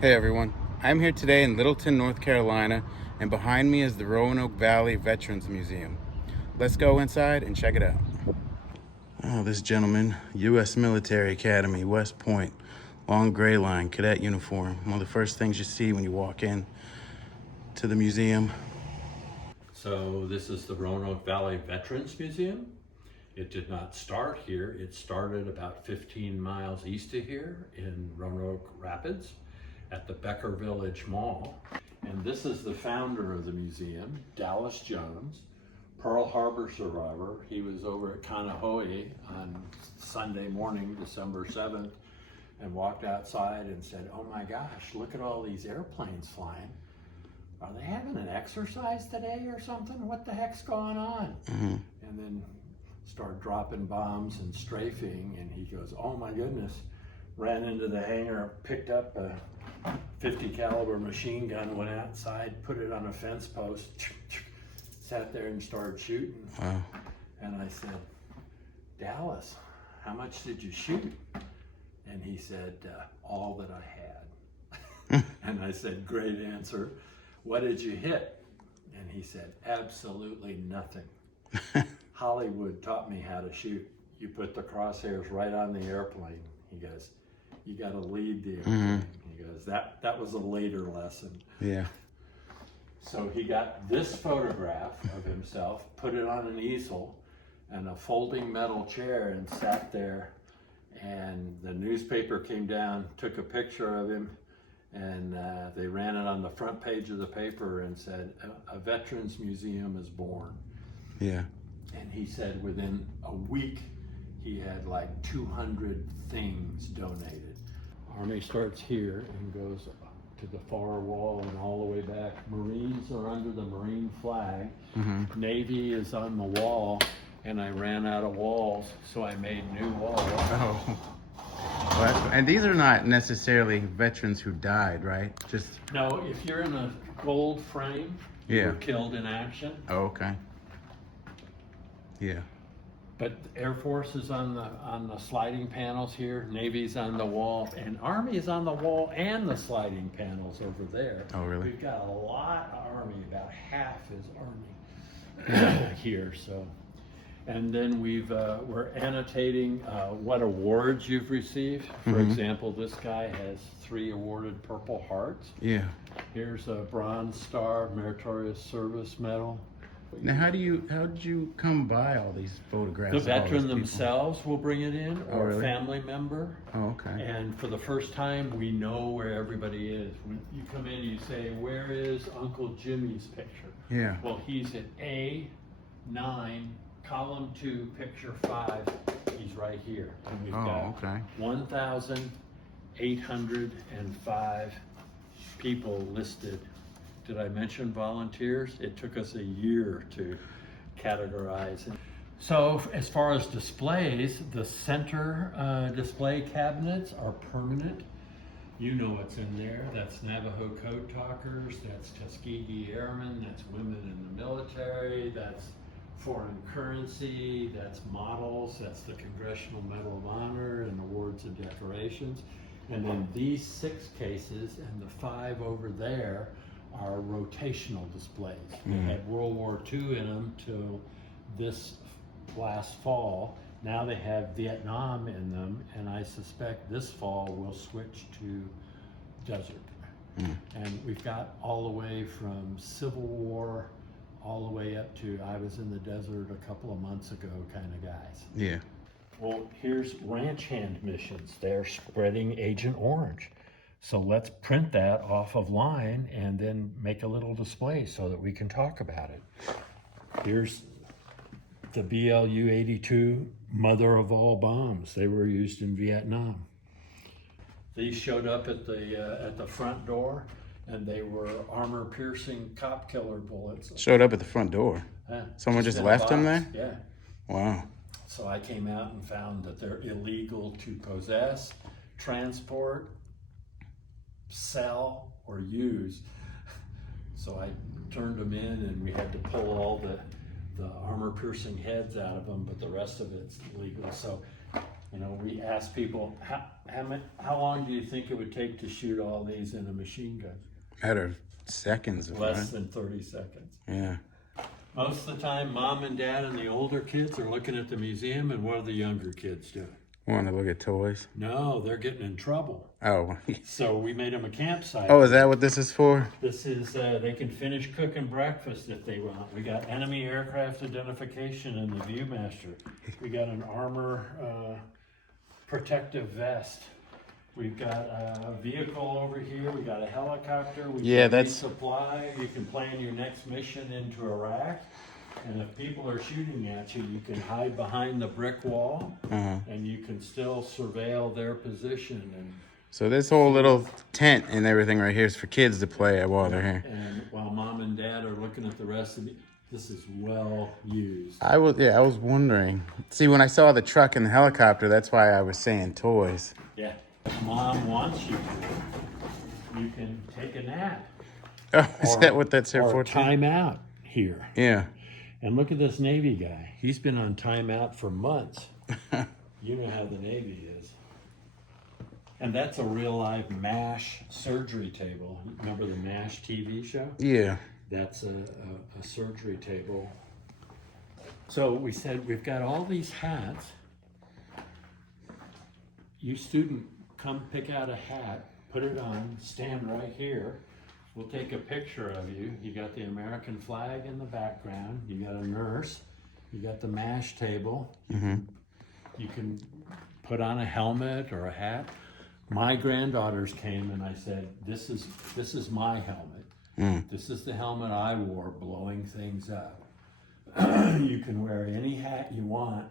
Hey everyone, I'm here today in Littleton, North Carolina, and behind me is the Roanoke Valley Veterans Museum. Let's go inside and check it out. Oh, this gentleman, U.S. Military Academy, West Point, long gray line, cadet uniform. One of the first things you see when you walk in to the museum. So this is the Roanoke Valley Veterans Museum. It did not start here. It started about 15 miles east of here in Roanoke Rapids at the Becker Village Mall. And this is the founder of the museum, Dallas Jones, Pearl Harbor survivor. He was over at Kaneohe on Sunday morning, December 7th, and walked outside and said, "Oh my gosh, look at all these airplanes flying. Are they having an exercise today or something? What the heck's going on?" Mm-hmm. And then started dropping bombs and strafing, and he goes, "Oh my goodness." Ran into the hangar, picked up a 50 caliber machine gun, went outside, put it on a fence post, sat there and started shooting. Wow. And I said, "Dallas, how much did you shoot?" And he said, "All that I had." And I said, "Great answer. What did you hit?" And he said, "Absolutely nothing. Hollywood taught me how to shoot. You put the crosshairs right on the airplane." He goes, "You got to lead the airplane." Mm-hmm. He goes, that was a later lesson. Yeah. So he got this photograph of himself, put it on an easel and a folding metal chair, and sat there. And the newspaper came down, took a picture of him, and they ran it on the front page of the paper and said, "A veterans museum is born." Yeah. And he said within a week, he had like 200 things donated. Army starts here and goes to the far wall and all the way back. Marines are under the Marine flag. Mm-hmm. Navy is on the wall, and I ran out of walls, so I made new walls. Oh. Well, and these are not necessarily veterans who died, right? Just. No, if you're in a gold frame, you were killed in action. Oh, okay. Yeah. But Air Force is on the sliding panels here, Navy's on the wall, and Army is on the wall and the sliding panels over there. Oh, really? We've got a lot of Army, about half is Army here. So, and then we're annotating what awards you've received. For example, this guy has 3 awarded Purple Hearts. Yeah. Here's a Bronze Star Meritorious Service Medal. Now, how did you come by all these photographs? The veteran themselves will bring it in, or really? a family member. Oh, okay. And for the first time, we know where everybody is. When you come in, you say, "Where is Uncle Jimmy's picture?" Yeah. Well, he's at A9, column 2, picture 5. He's right here. And we've got 1,805 people listed. Did I mention volunteers? It took us a year to categorize. So as far as displays, the center display cabinets are permanent. You know what's in there. That's Navajo Code Talkers, that's Tuskegee Airmen, that's women in the military, that's foreign currency, that's models, that's the Congressional Medal of Honor and awards and decorations. And then these 6 cases and the 5 over there are rotational displays. They had World War II in them till this last fall. Now they have Vietnam in them, and I suspect this fall we'll switch to desert. And we've got all the way from Civil War all the way up to I was in the desert a couple of months ago kind of guys. Yeah. Well, here's ranch hand missions. They're spreading Agent Orange. So let's print that off of line and then make a little display so that we can talk about it. Here's the BLU-82, mother of all bombs. They were used in Vietnam. These showed up at the front door, and they were armor-piercing cop killer bullets. Showed up at the front door. Someone just left them there? Yeah. Wow. So I came out and found that they're illegal to possess, transport, sell, or use. So I turned them in, and we had to pull all the armor-piercing heads out of them, but the rest of it's illegal. So, you know, we asked people, How long do you think it would take to shoot all these in a machine gun? Matter of seconds. Less Right? than 30 seconds. Yeah. Most of the time, mom and dad and the older kids are looking at the museum, and what are the younger kids doing? Want to look at toys? No, they're getting in trouble. Oh. So we made them a campsite. Oh, is that what this is for? This is, they can finish cooking breakfast if they want. We got enemy aircraft identification in the Viewmaster. We got an armor protective vest. We've got a vehicle over here. We got a helicopter. We Yeah, can that's- resupply. You can plan your next mission into Iraq. And if people are shooting at you, you can hide behind the brick wall, and you can still surveil their position. And So this whole little tent and everything right here is for kids to play at while they're here. And while mom and dad are looking at the rest of it, this is well used. I was wondering. See, when I saw the truck and the helicopter, that's why I was saying toys. Yeah. If mom wants you to, you can take a nap. Oh, is that what that's here or for? too? time out here. Yeah. And look at this Navy guy. He's been on timeout for months. You know how the Navy is. And that's a real live MASH surgery table. Remember the MASH TV show? Yeah. That's a surgery table. So we said, we've got all these hats. You student, come pick out a hat, put it on, stand right here. We'll take a picture of you. You got the American flag in the background. You got a nurse. You got the MASH table. You can put on a helmet or a hat. My granddaughters came and I said, this is my helmet. This is the helmet I wore blowing things up. You can wear any hat you want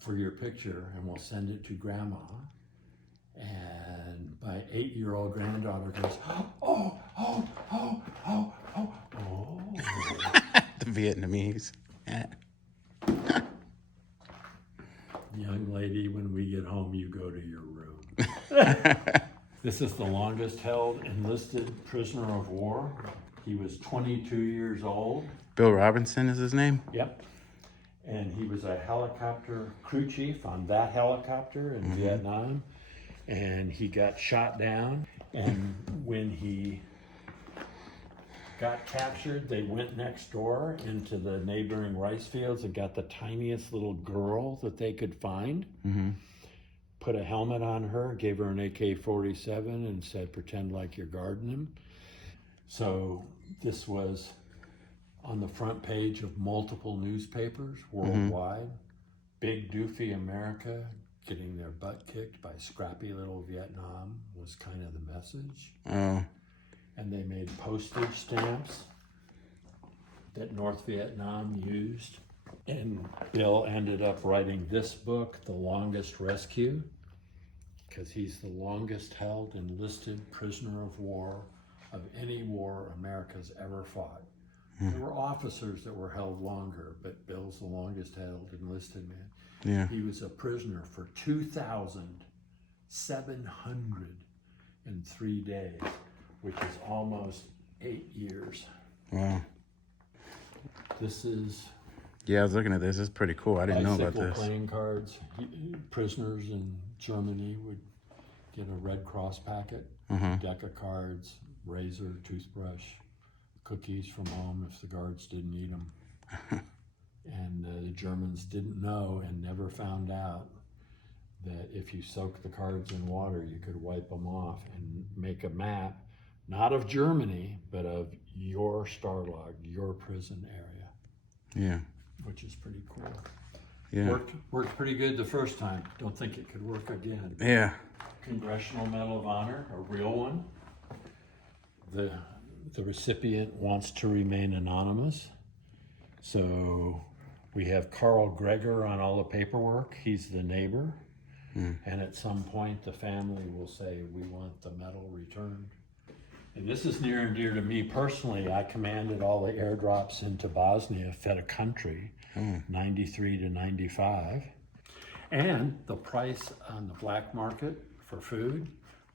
for your picture and we'll send it to grandma. And my 8-year-old granddaughter goes, oh. The Vietnamese. Young lady, when we get home, you go to your room. This is the longest held enlisted prisoner of war. He was 22 years old. Bill Robinson is his name? Yep. And he was a helicopter crew chief on that helicopter in Vietnam. And he got shot down. And when he got captured, they went next door into the neighboring rice fields and got the tiniest little girl that they could find. Put a helmet on her, gave her an AK-47 and said, pretend like you're guarding him. So this was on the front page of multiple newspapers worldwide. Big doofy America getting their butt kicked by scrappy little Vietnam was kind of the message. Oh. And they made postage stamps that North Vietnam used. And Bill ended up writing this book, The Longest Rescue, because he's the longest held enlisted prisoner of war of any war America's ever fought. There were officers that were held longer, but Bill's the longest held enlisted man. Yeah. He was a prisoner for 2,703 days, which is almost 8 years. Wow. This is Yeah, I was looking at this. It's pretty cool. I didn't know about bicycle this. playing cards. Prisoners in Germany would get a Red Cross packet, deck of cards, razor, toothbrush, cookies from home if the guards didn't eat them. And the Germans didn't know and never found out that if you soak the cards in water, you could wipe them off and make a map, not of Germany, but of your Starlog, your prison area. Yeah. Which is pretty cool. Yeah. Worked pretty good the first time. Don't think it could work again. Yeah. Congressional Medal of Honor, a real one. The recipient wants to remain anonymous. So we have Carl Greger on all the paperwork. He's the neighbor. And at some point the family will say, we want the medal returned. And this is near and dear to me personally. I commanded all the airdrops into Bosnia, fed a country, 93 to 95. And the price on the black market for food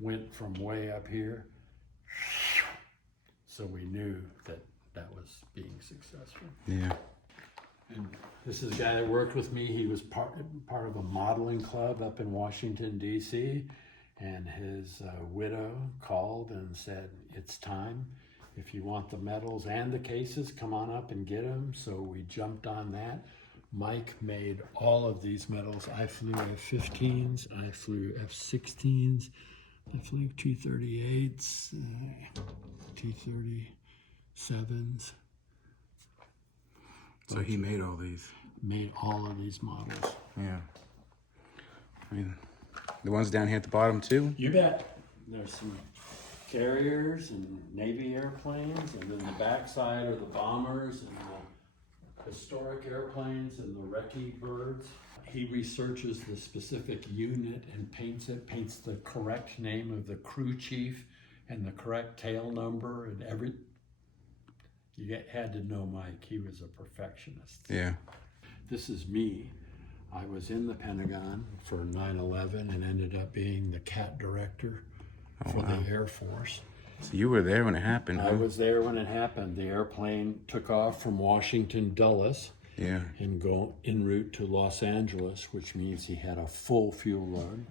went from way up here. So we knew that that was being successful. Yeah. And this is a guy that worked with me. He was part of a modeling club up in Washington, D.C., and his widow called and said, it's time. If you want the medals and the cases, come on up and get them. So we jumped on that. Mike made all of these medals. I flew F-15s, I flew F-16s, I flew T-38s, T-37s. So he made all these? Made all of these models. Yeah. I mean, the ones down here at the bottom too? You bet. There's some carriers and Navy airplanes, and then the backside are the bombers and the historic airplanes and the recce birds. He researches the specific unit and paints the correct name of the crew chief and the correct tail number and you had to know Mike. He was a perfectionist. Yeah. This is me. I was in the Pentagon for 9/11 and ended up being the CAT director for the Air Force. So you were there when it happened, huh? I was there when it happened. The airplane took off from Washington Dulles and go en route to Los Angeles, which means he had a full fuel load.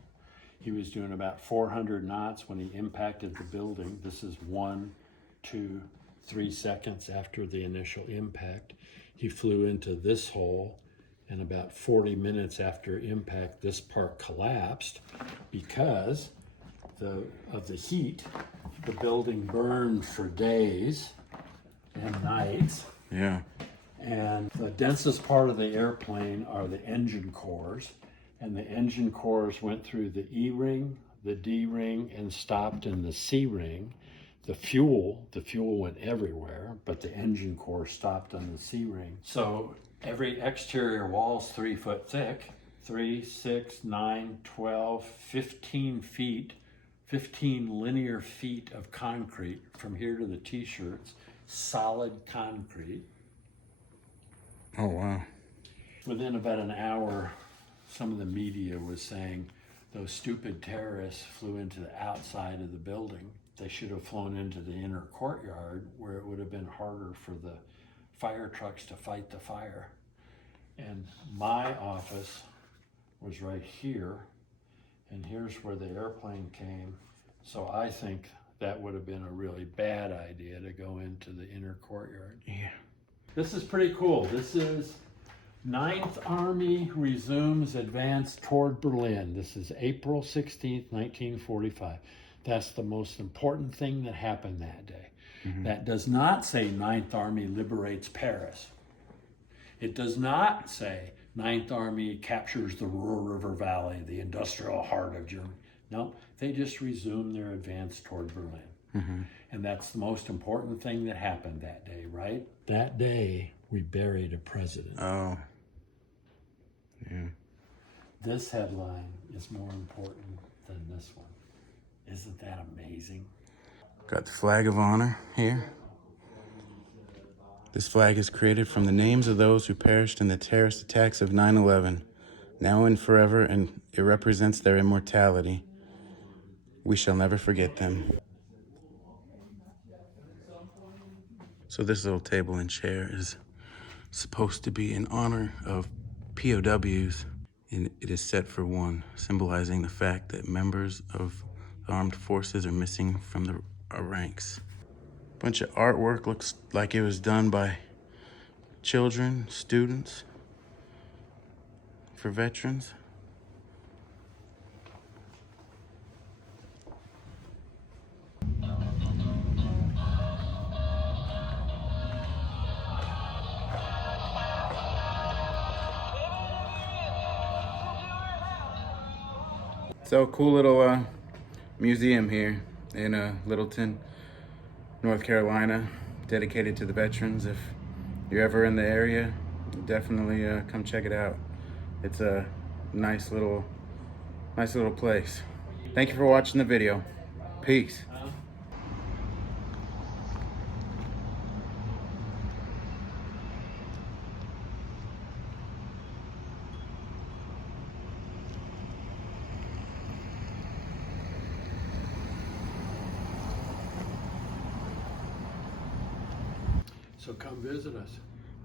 He was doing about 400 knots when he impacted the building. This is 1, 2, 3 seconds after the initial impact. He flew into this hole, and about 40 minutes after impact, this part collapsed because of the heat. The building burned for days and nights. Yeah. And the densest part of the airplane are the engine cores. And the engine cores went through the E ring, the D ring, and stopped in the C ring. The fuel went everywhere, but the engine core stopped on the C ring. So every exterior wall's 3 foot thick, 3, 6, 9, 12, 15 feet, 15 linear feet of concrete from here to the t-shirts, solid concrete. Oh, wow. Within about an hour, some of the media was saying those stupid terrorists flew into the outside of the building. They should have flown into the inner courtyard where it would have been harder for the fire trucks to fight the fire. And my office was right here, and here's where the airplane came. So I think that would have been a really bad idea to go into the inner courtyard. Yeah. This is pretty cool. This is 9th Army resumes advance toward Berlin. This is April 16th, 1945. That's the most important thing that happened that day. Mm-hmm. That does not say 9th Army liberates Paris. It does not say 9th Army captures the Ruhr River Valley, the industrial heart of Germany. No, they just resumed their advance toward Berlin. Mm-hmm. And that's the most important thing that happened that day, right? That day, we buried a president. Oh. Yeah. This headline is more important than this one. Isn't that amazing? Got the flag of honor here. This flag is created from the names of those who perished in the terrorist attacks of 9/11, now and forever, and it represents their immortality. We shall never forget them. So this little table and chair is supposed to be in honor of POWs, and it is set for 1, symbolizing the fact that members of the armed forces are missing from our ranks. Bunch of artwork, looks like it was done by children, students, for veterans. So cool little museum here in Littleton, North Carolina, dedicated to the veterans. If you're ever in the area, definitely come check it out. It's a nice little place. Thank you for watching the video. Peace. So come visit us.